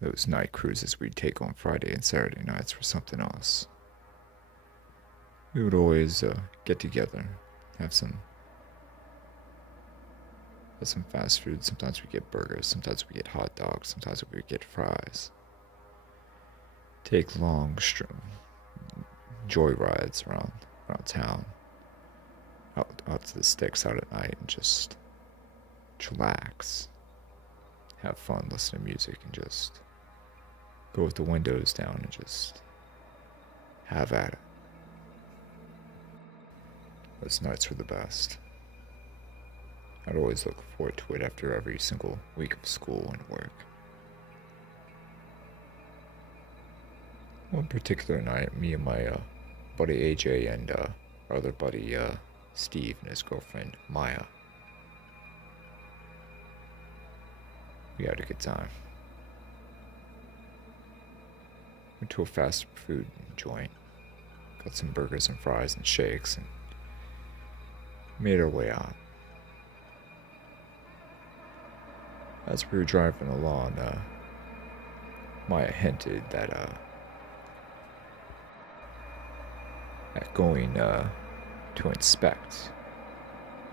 Those night cruises we'd take on Friday and Saturday nights were something else. We would always get together, have some fast food. Sometimes we get burgers, sometimes we get hot dogs, sometimes we get fries. Take long joy rides around town, out to the sticks out at night, and just chillax, have fun, listen to music, and just go with the windows down and just have at it. Those nights were the best. I'd always look forward to it after every single week of school and work. One particular night, me and my buddy AJ and our other buddy Steve and his girlfriend Maya, we had a good time. Went to a fast food joint, got some burgers and fries and shakes, and made our way out. As we were driving along, Maya hinted that at going to inspect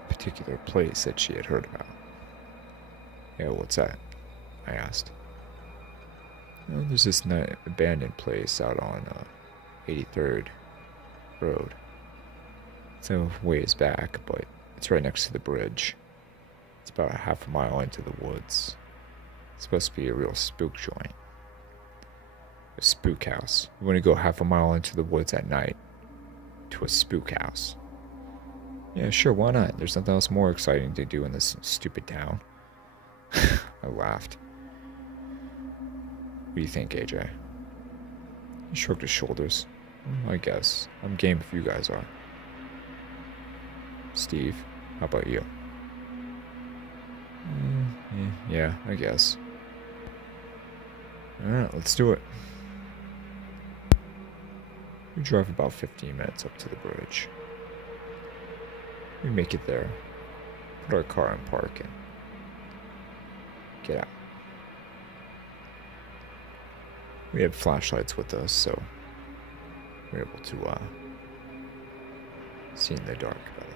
a particular place that she had heard about. Yeah, what's that? I asked. Well, there's this abandoned place out on 83rd Road. It's a ways back, but it's right next to the bridge. It's about a half a mile into the woods. It's supposed to be a real spook joint. A spook house. You want to go half a mile into the woods at night to a spook house? Yeah, sure, why not? There's nothing else more exciting to do in this stupid town. I laughed. What do you think, AJ? He shrugged his shoulders. I guess. I'm game if you guys are. Steve, how about you? Yeah, I guess. Alright, let's do it. We drove about 15 minutes up to the bridge. We make it there, put our car in park, and get out. We had flashlights with us, so we were able to see in the dark better.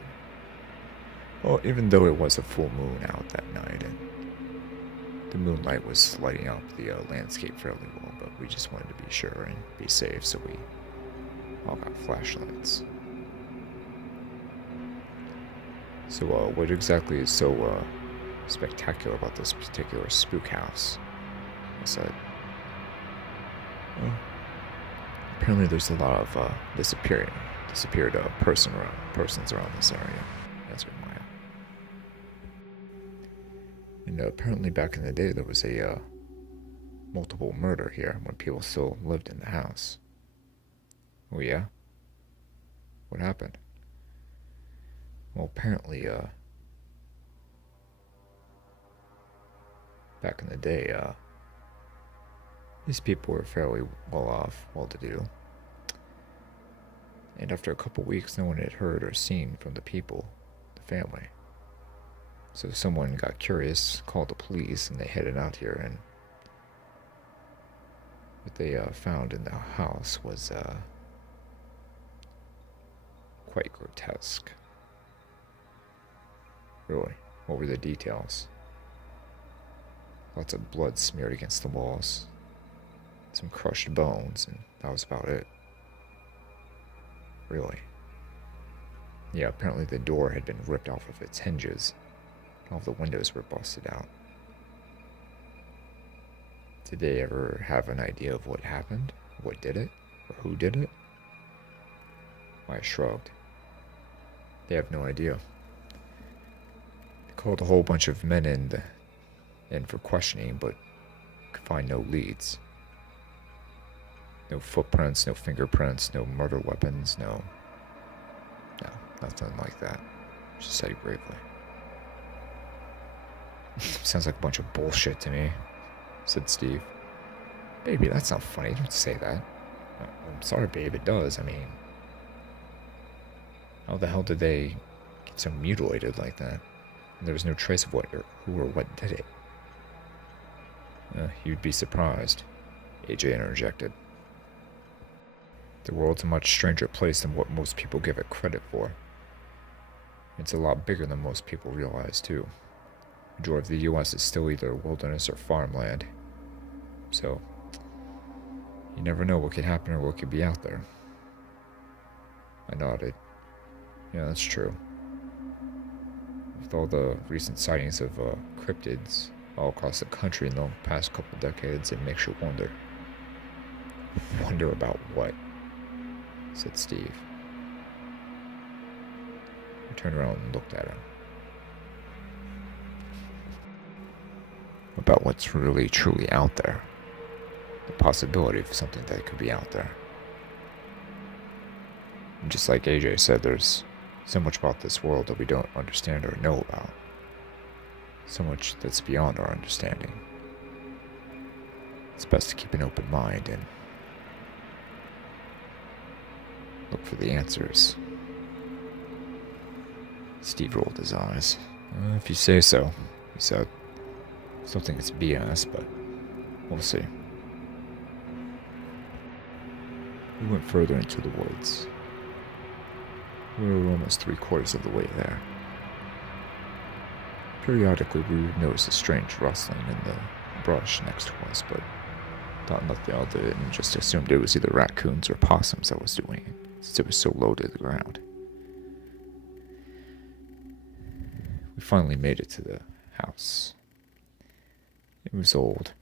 Well, even though it was a full moon out that night, and the moonlight was lighting up the landscape fairly well, but we just wanted to be sure and be safe, so we all got flashlights. So, what exactly is so spectacular about this particular spook house? I said. Well, apparently there's a lot of disappeared persons around this area, answered Maya. And apparently back in the day there was a multiple murder here when people still lived in the house. Oh yeah? What happened? Well, apparently, back in the day, these people were fairly well off, well-to-do. And after a couple weeks, no one had heard or seen from the people, the family. So someone got curious, called the police, and they headed out here, and what they found in the house was quite grotesque. Really, what were the details? Lots of blood smeared against the walls, some crushed bones, and that was about it. Really. Yeah, apparently the door had been ripped off of its hinges. All of the windows were busted out. Did they ever have an idea of what happened? What did it? Or who did it? I shrugged. They have no idea. They called a whole bunch of men in for questioning, but could find no leads. No footprints, no fingerprints, no murder weapons, no, nothing like that. She said gravely. Sounds like a bunch of bullshit to me, said Steve. Baby, that's not funny. Don't say that. I'm sorry, babe, it does. I mean, how the hell did they get so mutilated like that? And there was no trace of who or what did it. You'd be surprised, AJ interjected. The world's a much stranger place than what most people give it credit for. It's a lot bigger than most people realize, too. The majority of the U.S. is still either wilderness or farmland. So, you never know what could happen or what could be out there. I nodded. Yeah, that's true. With all the recent sightings of cryptids all across the country in the past couple decades, it makes you wonder. Wonder about what? Said Steve. I turned around and looked at him. About what's really, truly out there. The possibility of something that could be out there. And just like AJ said, there's so much about this world that we don't understand or know about. So much that's beyond our understanding. It's best to keep an open mind and look for the answers. Steve rolled his eyes. If you say so, he said. Still think it's BS, but we'll see. We went further into the woods. We were almost 3/4 of the way there. Periodically, we would notice a strange rustling in the brush next to us, but thought nothing of it and just assumed it was either raccoons or possums that was doing it, since it was so low to the ground. We finally made it to the house. It was old,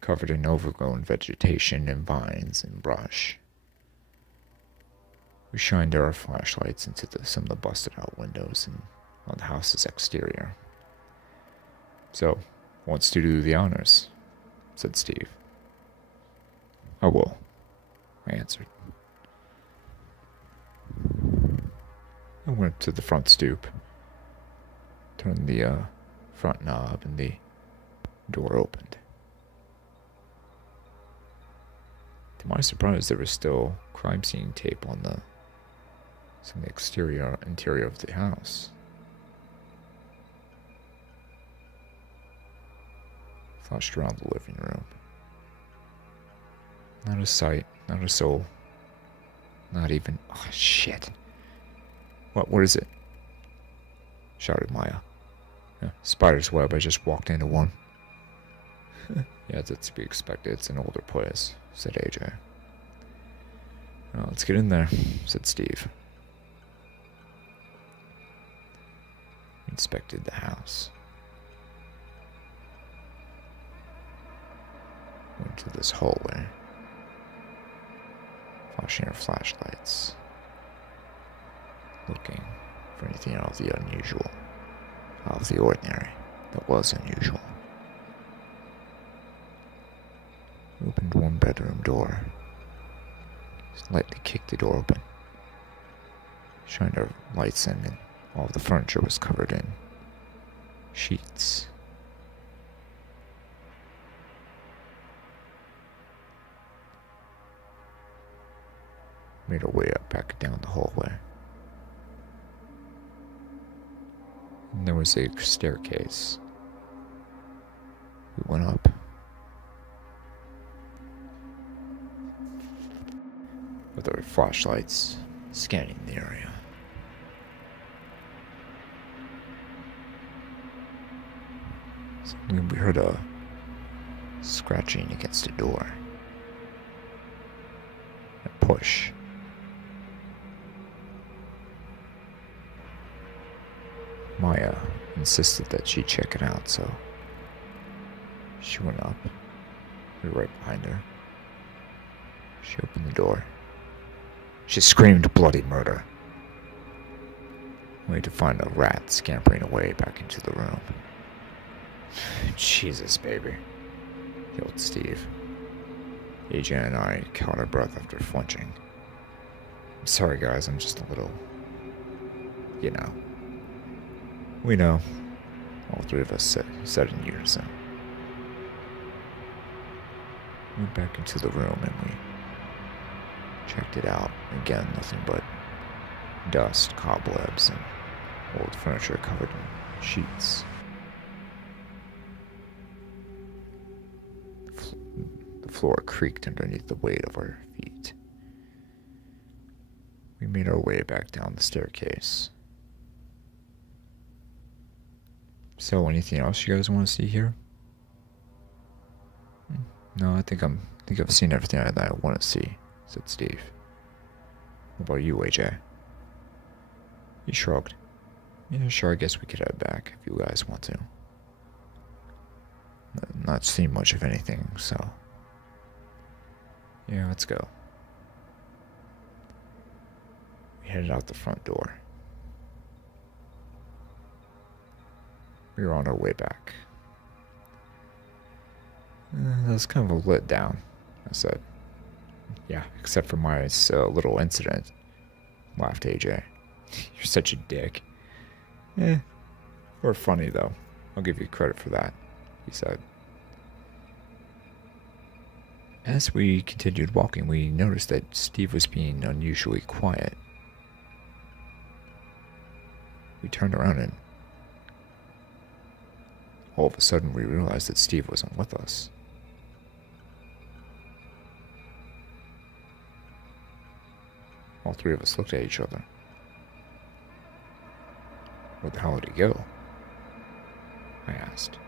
covered in overgrown vegetation and vines and brush. We shined our flashlights into some of the busted-out windows and on the house's exterior. So, wants to do the honors, said Steve. I will, I answered. I went to the front stoop, turned the front knob, and the door opened. To my surprise, there was still crime scene tape on some of the interior of the house. Flashed around the living room. Not a sight, not a soul. Not even... Oh, shit. What is it? Shouted Maya. Spider's web, I just walked into one. Yeah, that's to be expected. It's an older place, said AJ. Well, let's get in there, said Steve. We inspected the house. Went to this hallway, flashing our flashlights, looking for anything out of the unusual, out of the ordinary, that was unusual. We opened one bedroom door, slightly kicked the door open, shined our lights in, and all of the furniture was covered in sheets. Made our way up back down the hallway. And there was a staircase. We went up. With our flashlights scanning the area. Suddenly we heard a scratching against a door. A push. Maya insisted that she check it out, so she went up. We were right behind her. She opened the door. She screamed bloody murder, only to find a rat scampering away back into the room. Jesus, baby, yelled Steve. AJ and I caught our breath after flinching. I'm sorry, guys, I'm just a little... You know. We know. All three of us said in unison. We went back into the room and we checked it out. Again, nothing but dust, cobwebs, and old furniture covered in sheets. The floor creaked underneath the weight of our feet. We made our way back down the staircase. So, anything else you guys want to see here? No, I think I've seen everything that I want to see, said Steve. What about you, AJ? He shrugged. Yeah, sure, I guess we could head back if you guys want to. Not seen much of anything, so... Yeah, let's go. We headed out the front door. We were on our way back. That was kind of a letdown, I said. Yeah, except for my little incident, laughed AJ. You're such a dick. We're funny though. I'll give you credit for that, he said. As we continued walking, we noticed that Steve was being unusually quiet. We turned around and all of a sudden we realized that Steve wasn't with us. All three of us looked at each other. Where the hell did he go? I asked.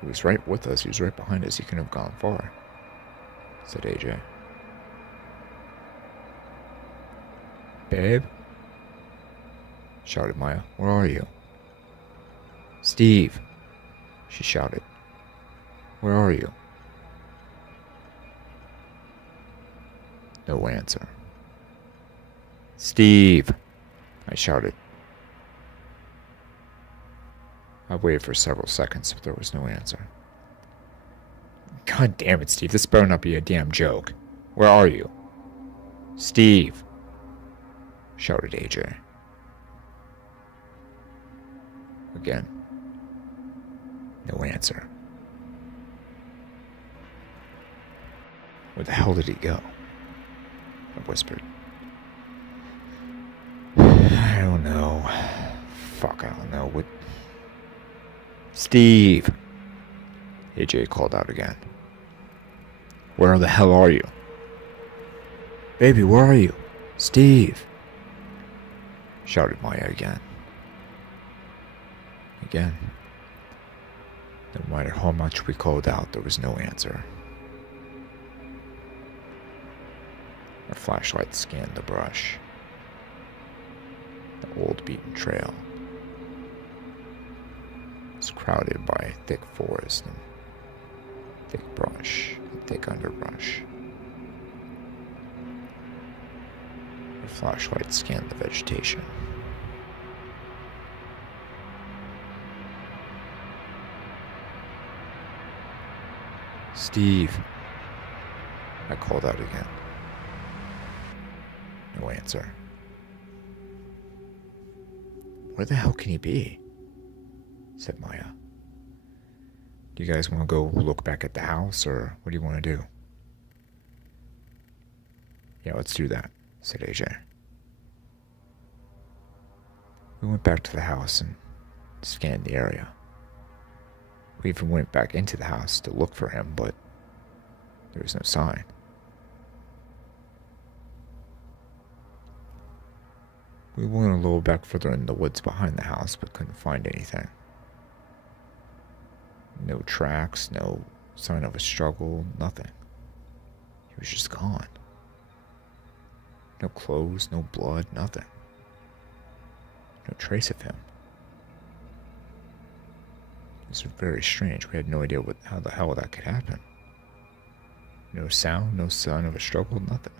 He was right with us. He was right behind us. He couldn't have gone far, said AJ. Babe? Shouted Maya. Where are you? Steve! She shouted. Where are you? No answer. Steve! I shouted. I waited for several seconds, but there was no answer. God damn it, Steve. This better not be a damn joke. Where are you? Steve! Shouted AJ. Again. No answer. Where the hell did he go? I whispered. I don't know. Fuck, I don't know. What? Steve! AJ called out again. Where the hell are you? Baby, where are you? Steve! Shouted Maya again. Again. No matter how much we called out, there was no answer. Our flashlight scanned the brush. The old beaten trail was crowded by thick forest and thick brush and thick underbrush. Our flashlight scanned the vegetation. Steve, I called out again. No answer. Where the hell can he be? Said Maya. Do you guys want to go look back at the house, or what do you want to do? Yeah, let's do that, said AJ. We went back to the house and scanned the area. We even went back into the house to look for him, but there was no sign. We went a little back further in the woods behind the house, but couldn't find anything. No tracks, no sign of a struggle, nothing. He was just gone. No clothes, no blood, nothing. No trace of him. It was very strange. We had no idea how the hell that could happen. No sound, no sign of a struggle, nothing.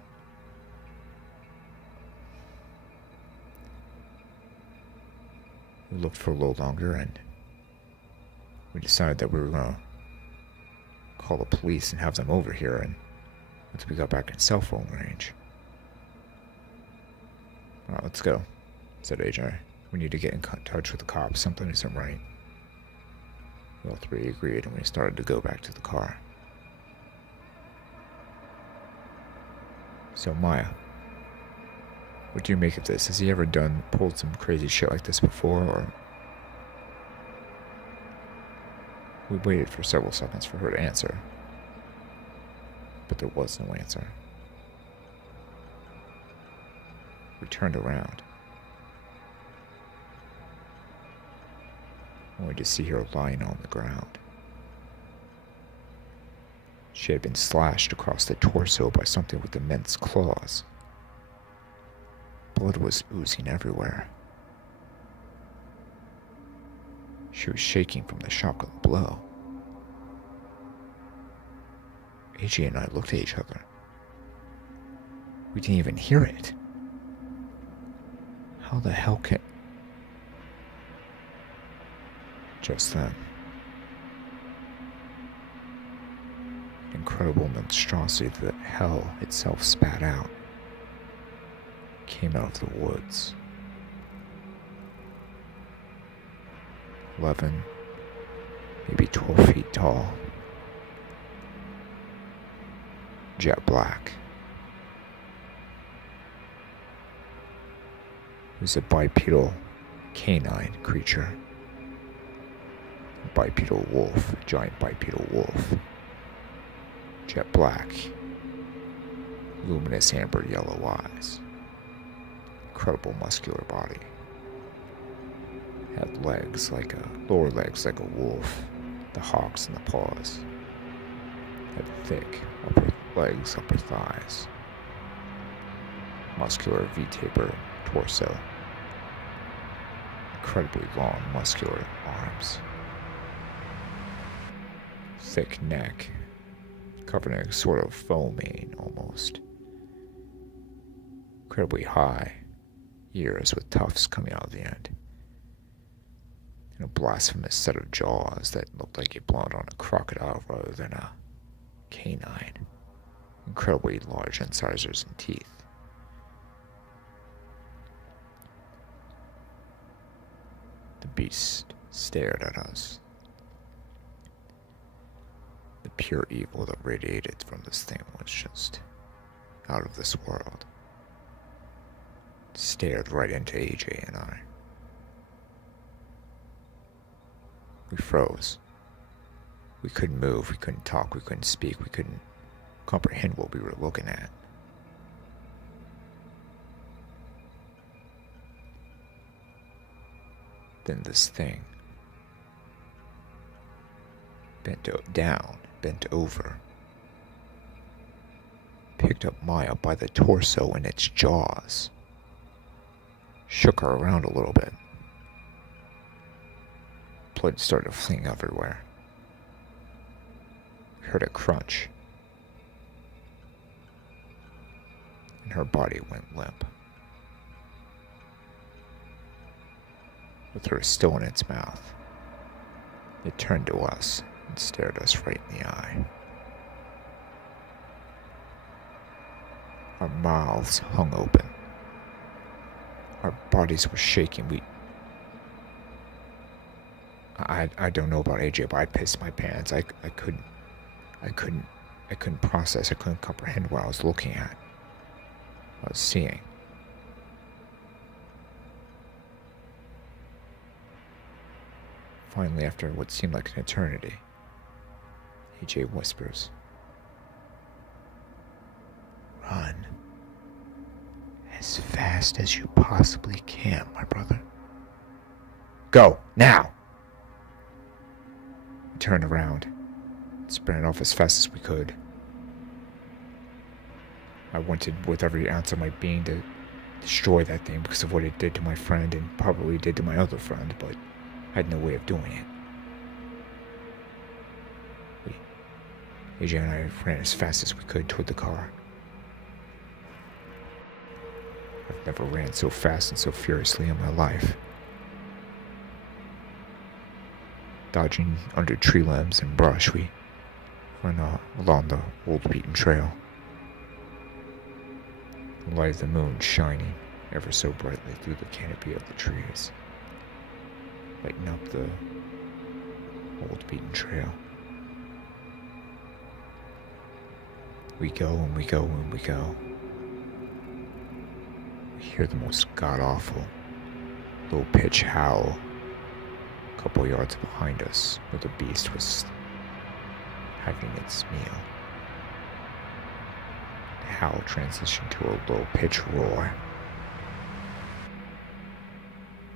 We looked for a little longer and we decided that we were going to call the police and have them over here and once we got back in cell phone range. Alright, let's go, said AJ. We need to get in touch with the cops. Something isn't right. We all three agreed and we started to go back to the car. So Maya, what do you make of this? Has he ever pulled some crazy shit like this before, or? We waited for several seconds for her to answer, but there was no answer. We turned around, only to see her lying on the ground. She had been slashed across the torso by something with immense claws. Blood was oozing everywhere. She was shaking from the shock of the blow. AJ and I looked at each other. We didn't even hear it. How the hell can... Just then, an incredible monstrosity that hell itself spat out came out of the woods. 11, maybe 12 feet tall. Jet black. It was a bipedal canine creature. A bipedal wolf, a giant bipedal wolf. Jet black. Luminous amber yellow eyes. Incredible muscular body. Had legs like lower legs like a wolf, the hocks and the paws. Had thick upper legs, upper thighs. Muscular V-taper torso. Incredibly long, muscular arms. Thick neck, covered in a sort of foam mane almost. Incredibly high ears with tufts coming out of the end. And a blasphemous set of jaws that looked like it belonged on a crocodile rather than a canine. Incredibly large incisors and teeth. The beast stared at us. The pure evil that radiated from this thing was just out of this world. It stared right into AJ and I. We froze. We couldn't move, we couldn't talk, we couldn't speak, we couldn't comprehend what we were looking at. Then this thing bent over, picked up Maya by the torso in its jaws, shook her around a little bit. Blood started fleeing everywhere. We heard a crunch, and her body went limp. With her still in its mouth, it turned to us and stared us right in the eye. Our mouths hung open. Our bodies were shaking. I don't know about AJ, but I pissed my pants. I couldn't process. I couldn't comprehend what I was looking at. I was seeing. Finally, after what seemed like an eternity, AJ whispers, "Run as fast as you possibly can, my brother. Go, now!" We turned around, sprinted off as fast as we could. I wanted with every ounce of my being to destroy that thing because of what it did to my friend and probably did to my other friend, but I had no way of doing it. AJ and I ran as fast as we could toward the car. I've never ran so fast and so furiously in my life. Dodging under tree limbs and brush, we ran along the old beaten trail. The light of the moon shining ever so brightly through the canopy of the trees, lighting up the old beaten trail. We go and we go and we go. We hear the most god-awful low-pitched howl couple yards behind us, where the beast was having its meal. The howl transitioned to a low-pitched roar.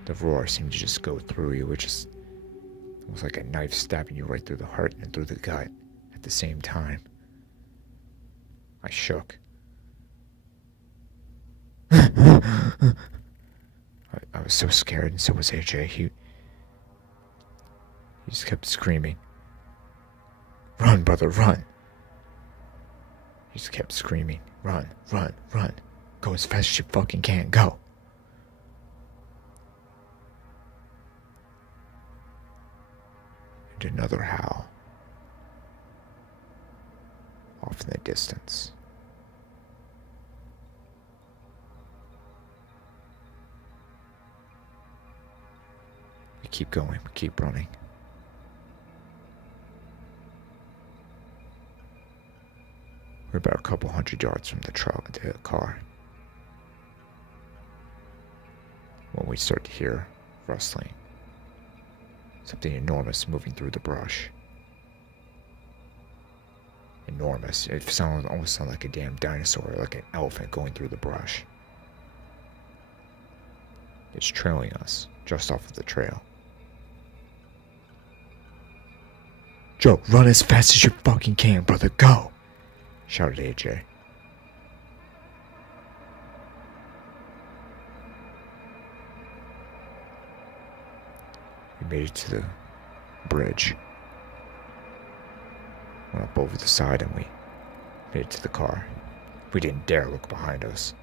The roar seemed to just go through you, which is almost like a knife stabbing you right through the heart and through the gut at the same time. I shook. I was so scared, and so was AJ. He just kept screaming. Run, brother, run. He just kept screaming. Run, run, run. Go as fast as you fucking can. Go. And another howl. Off in the distance. We keep going. We keep running. We're about a couple hundred yards from the car when we start to hear rustling. Something enormous moving through the brush. Enormous. It almost sounded like a damn dinosaur, like an elephant going through the brush. It's trailing us, just off of the trail. Joe, run as fast as you fucking can, brother, go! Shouted AJ. We made it to the bridge. Went up over the side and we made it to the car. We didn't dare look behind us.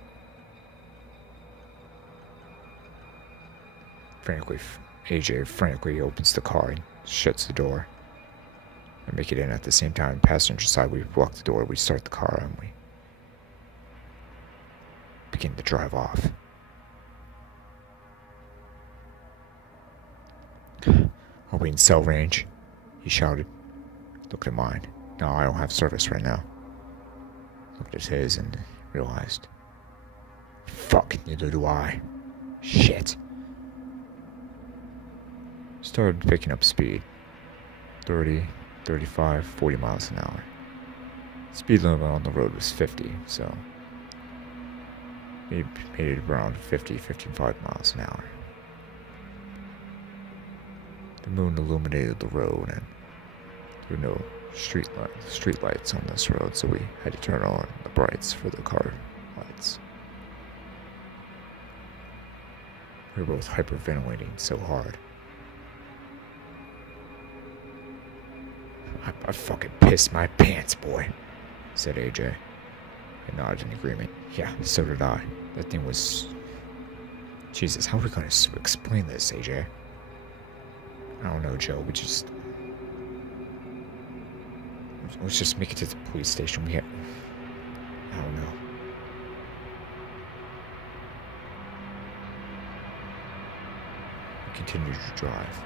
AJ frantically opens the car and shuts the door. I make it in at the same time. Passenger side, we lock the door, we start the car, and we begin to drive off. Are we in cell range? He shouted. Looked at mine. No, I don't have service right now. Looked at his and realized. Fuck, neither do I. Shit. Started picking up speed. 30, 35, 40 miles an hour. Speed limit on the road was 50, so we made it around 50, 55 miles an hour. The moon illuminated the road, and there were no street lights on this road, so we had to turn on the brights for the car lights. We were both hyperventilating so hard. I fucking pissed my pants, boy, said AJ. I nodded in agreement. Yeah, so did I. That thing was... Jesus, how are we going to explain this, AJ? I don't know, Joe. Let's just make it to the police station. I don't know. We continued to drive.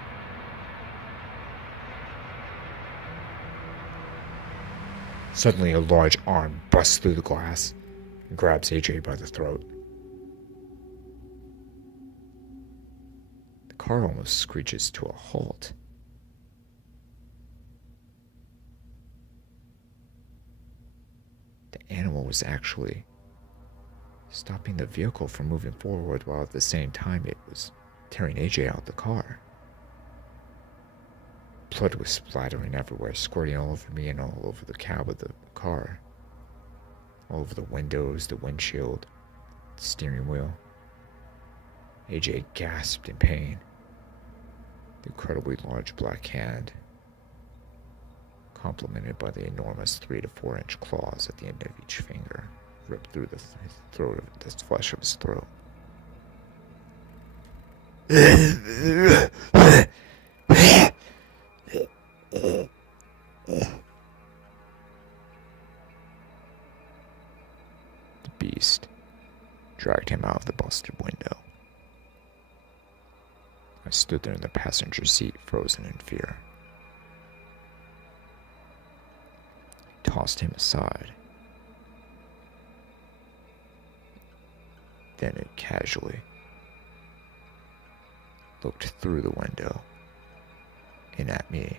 Suddenly, a large arm busts through the glass and grabs AJ by the throat. The car almost screeches to a halt. The animal was actually stopping the vehicle from moving forward while at the same time it was tearing AJ out the car. Blood was splattering everywhere, squirting all over me and all over the cab of the car. All over the windows, the windshield, the steering wheel. AJ gasped in pain. The incredibly large black hand, complemented by the enormous 3 to 4 inch claws at the end of each finger, ripped through the flesh of his throat. The beast dragged him out of the busted window. I stood there in the passenger seat, frozen in fear. I tossed him aside. Then it casually looked through the window in at me.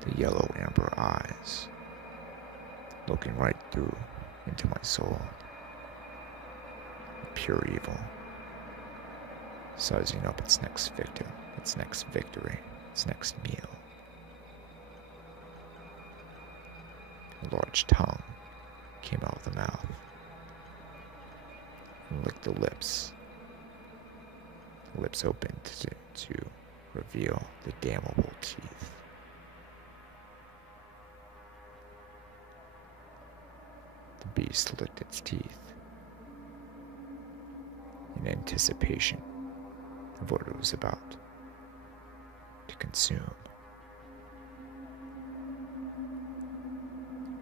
The yellow amber eyes looking right through into my soul. Pure evil, sizing up its next victim, its next victory, its next meal. A large tongue came out of the mouth and licked the lips. The lips opened to reveal the damnable teeth. The beast licked its teeth in anticipation of what it was about to consume.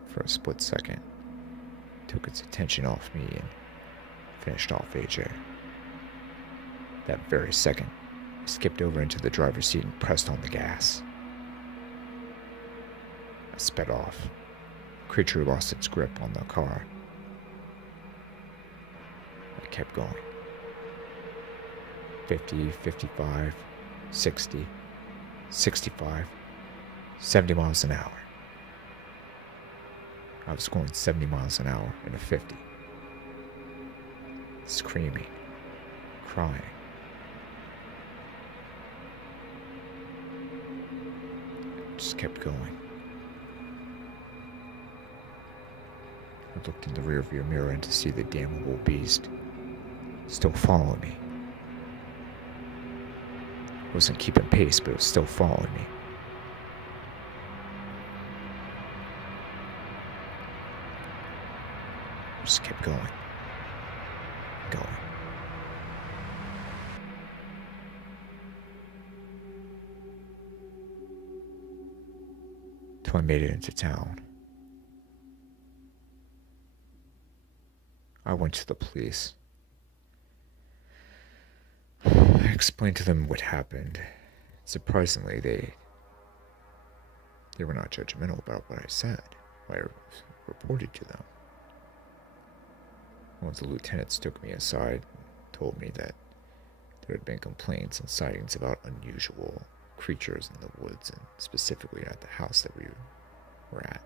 For a split second, it took its attention off me and finished off AJ. That very second, I skipped over into the driver's seat and pressed on the gas. I sped off. The creature lost its grip on the car. I kept going. 50, 55, 60, 65, 70 miles an hour. I was going 70 miles an hour in a 50. Screaming, crying. Just kept going. I looked in the rearview mirror and to see the damnable beast still following me. It wasn't keeping pace, but it was still following me. I just kept going. Going. Till I made it into town. I went to the police. I explained to them what happened. Surprisingly, they were not judgmental about what I said, what I reported to them. One of the lieutenants took me aside and told me that there had been complaints and sightings about unusual creatures in the woods, and specifically at the house that we were at.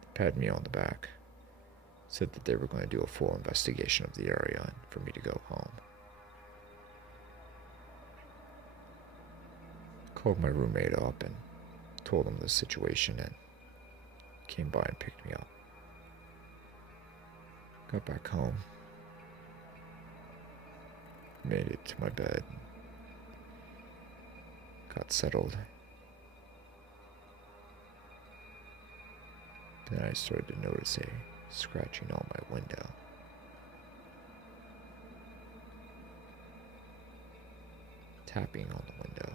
They patted me on the back, said that they were going to do a full investigation of the area and for me to go home. Called my roommate up and told him the situation, and came by and picked me up. Got back home, made it to my bed, got settled. Then I started to notice a scratching on my window. Tapping on the window.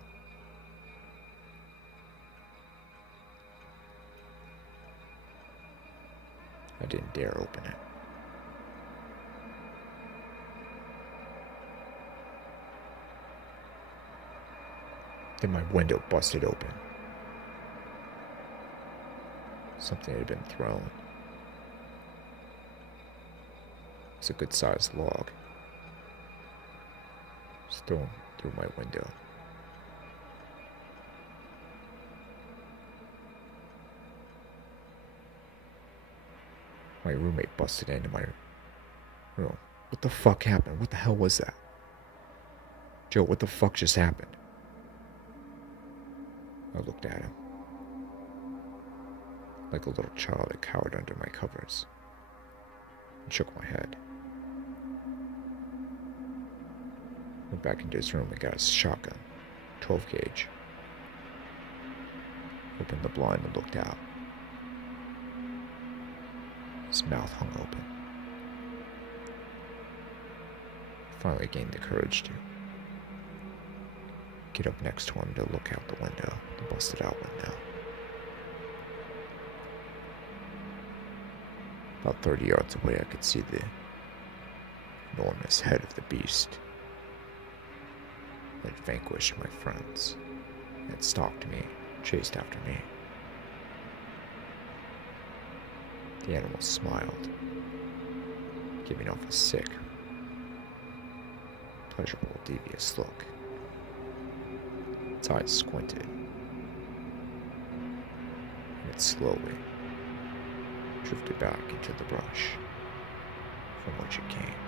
I didn't dare open it. Then my window busted open. Something had been thrown. It was a good-sized log. It was thrown through my window. My roommate busted into my room. What the fuck happened? What the hell was that? Joe, what the fuck just happened? I looked at him. Like a little child, I cowered under my covers and shook my head. Went back into his room and got his shotgun, 12 gauge. Opened the blind and looked out. His mouth hung open. I finally gained the courage to get up next to him to look out the window, the busted out window. About 30 yards away, I could see the enormous head of the beast that had vanquished my friends, had stalked me, chased after me. The animal smiled, giving off a sick, pleasurable, devious look. Its eyes squinted, and it slowly drifted back into the brush from which it came.